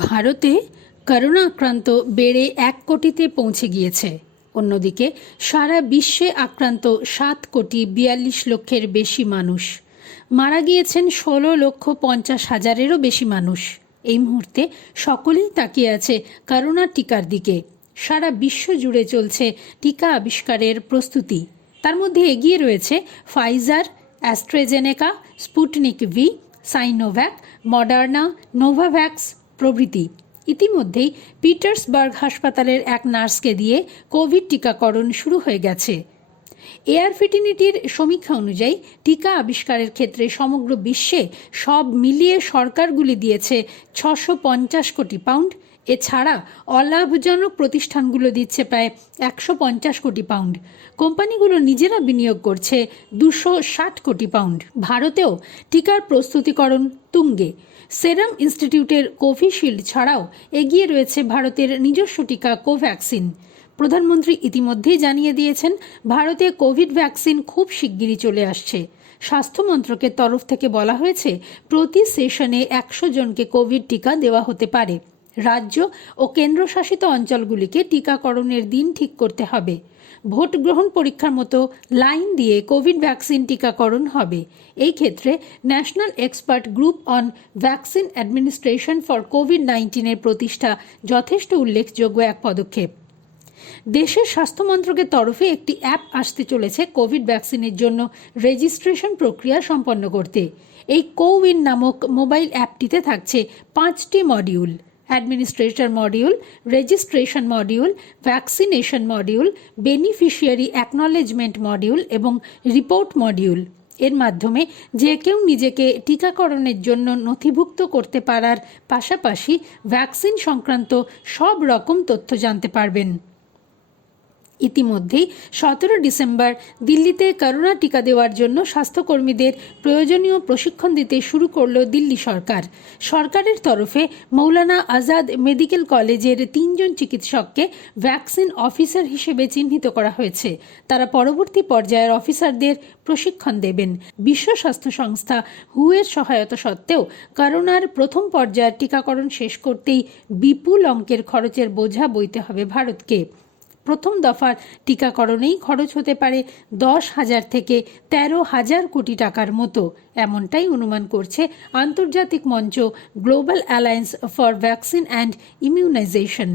ভারতে করোনা আক্রান্ত বেড়ে ১ কোটিতে পৌঁছে গিয়েছে। অন্যদিকে সারা বিশ্বে আক্রান্ত ৭,৪২,০০,০০০-এর বেশি মানুষ। মারা গিয়েছেন ১৬,৫০,০০০-এরও বেশি মানুষ। এই মুহূর্তে সকলেই তাকিয়ে আছে করোনা টিকার দিকে। সারা বিশ্ব জুড়ে চলছে টিকা আবিষ্কারের প্রস্তুতি। তার মধ্যে এগিয়ে রয়েছে Pfizer, AstraZeneca, Sputnik V, Sinovac, Moderna, Novavax প্রভৃতি। ইতিমধ্যেই পিটার্সবার্গ হাসপাতালের এক নার্সকে দিয়ে কোভিড টিকাকরণ শুরু হয়ে গেছে। এয়ার ফিটিনিটির সমীক্ষা অনুযায়ী টিকা আবিষ্কারের ক্ষেত্রে সমগ্র বিশ্বে সব মিলিয়ে সরকারগুলি দিয়েছে ৬৫০ কোটি পাউন্ড। এছাড়া অলাভজনক প্রতিষ্ঠানগুলো দিচ্ছে প্রায় ১৫০ কোটি পাউন্ড। কোম্পানিগুলো নিজেরা বিনিয়োগ করছে ২৬০ কোটি পাউন্ড। ভারতেও টিকার প্রস্তুতিকরণ তুঙ্গে। সেরাম ইনস্টিটিউটের কোভিশিল্ড ছাড়াও এগিয়ে রয়েছে ভারতের নিজস্ব টিকা কোভ্যাক্সিন। প্রধানমন্ত্রী ইতিমধ্যেই জানিয়ে দিয়েছেন, ভারতে কোভিড ভ্যাকসিন খুব শিগগিরই চলে আসছে। স্বাস্থ্য মন্ত্রকের তরফ থেকে বলা হয়েছে, প্রতি সেশনে ১০০ জনকে কোভিড টিকা দেওয়া হতে পারে। রাজ্য ও কেন্দ্রশাসিত অঞ্চলগুলিকে টিকাকরণের দিন ঠিক করতে হবে। ভোট গ্রহণ পরীক্ষার মতো লাইন দিয়ে কোভিড ভ্যাকসিন টিকাকরণ হবে। এই ক্ষেত্রে National Expert Group on Vaccine Administration for কোভিড-১৯-এর প্রতিষ্ঠা যথেষ্ট উল্লেখযোগ্য এক পদক্ষেপ। দেশের স্বাস্থ্য মন্ত্রকের তরফে একটি অ্যাপ আসতে চলেছে কোভিড ভ্যাকসিনের জন্য রেজিস্ট্রেশন প্রক্রিয়া সম্পন্ন করতে। এই কোউইন নামক মোবাইল অ্যাপটিতে থাকছে ৫টি module: administrator module, registration module, vaccination module, beneficiary acknowledgement module এবং রিপোর্ট মডিউল। এর মাধ্যমে যে কেউ নিজেকে টিকাকরণের জন্য নথিভুক্ত করতে পারার পাশাপাশি ভ্যাকসিন সংক্রান্ত সব রকম তথ্য জানতে পারবেন। ইতিমধ্যেই ১৭ ডিসেম্বর দিল্লিতে করোনা টিকা দেওয়ার জন্য স্বাস্থ্যকর্মীদের প্রয়োজনীয় প্রশিক্ষণ দিতে শুরু করল দিল্লি সরকার। সরকারের তরফে মৌলানা আজাদ মেডিকেল কলেজের ৩ জন চিকিৎসককে ভ্যাকসিন অফিসার হিসেবে চিহ্নিত করা হয়েছে। তারা পরবর্তী পর্যায়ের অফিসারদের প্রশিক্ষণ দেবেন। বিশ্ব স্বাস্থ্য সংস্থা হুয়ের সহায়তা সত্ত্বেও করোনার প্রথম পর্যায়ের টিকাকরণ শেষ করতেই বিপুল অঙ্কের খরচের বোঝা বইতে হবে ভারতকে। প্রথম দফার টিকাকরণেই খরচ হতে পারে ১০,০০০ থেকে ১৩,০০০ কোটি টাকার মতো, এমনটাই অনুমান করছে আন্তর্জাতিক মঞ্চ global alliance for vaccine and immunisation.